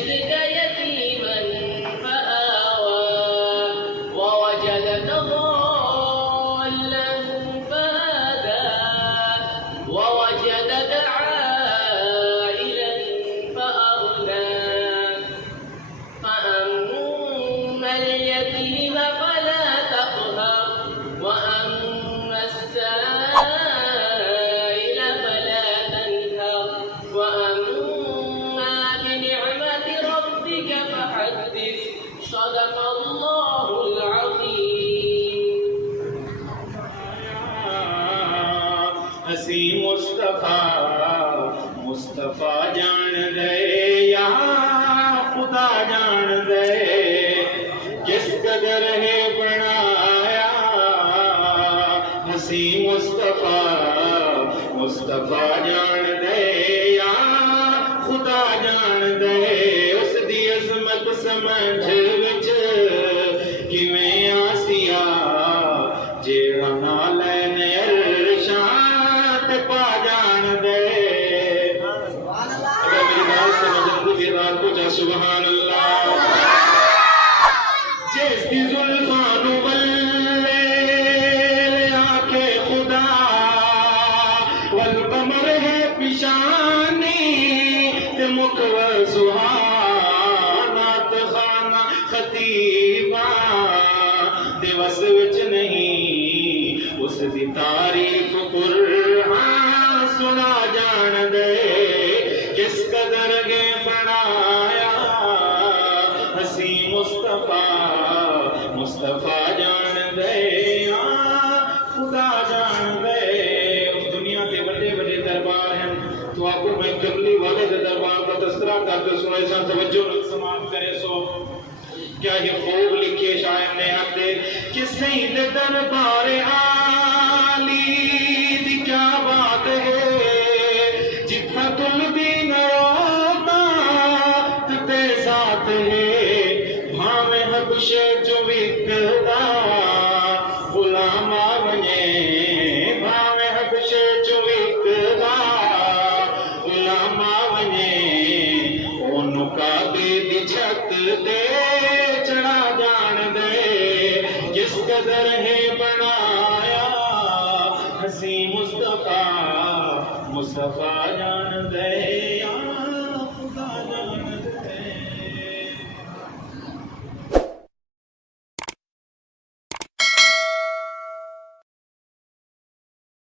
يجدك يتيما فآوى ووجدك ضالا فهدى ووجدك عائلا فأغنى فأما اليتيم فلا تقهر وأما السائل فلا تنهر وأما بنعمة ربك فحدث صدق الله العظيم. ہسی مصطفیٰ جان دے یا خدا جان دے کس قدر ہے بنایا. ہسی مصطفیٰ جان دے یا خدا جان دے اس دی عظمت سمجھ وچ کیویں آسیا جیڑا نال عرشاں تے پا جان دے. اگر میری بات سمجھ تو پھر رات کو جا سبحان اللہ. جس دی زلفاں نو ولے آکھے خدا والقمر ہے پیشانی تے مکور سہانا تے خانہ خطیباں دے وس وچ نہیں اس دی تعریف قرآن سنا جان دے کس قدر گے بنایا. ہسی مصطفیٰ جان دے خدا جان دے. دنیا کے بڑے بڑے دربار ہیں تو آپ کو میں کملی والے دربار کا تذکرہ کر کے سنائے سان توجہ سماعت کرے. سو کیا یہ خوب لکھے شاعر نے ہم دے کہ سید دربار عالی دی کیا بات ہے جتنا تل بھی نروتا تے ساتھ ہے بھاویں حبشے جو وکدا غلام آونے بھاویں حبشے جو وکدا غلام آونے اونوں کعبے دی چھت دے چڑھا جان دے کس قدر ہے بنایا. ہسی مصطفیٰ جان دے.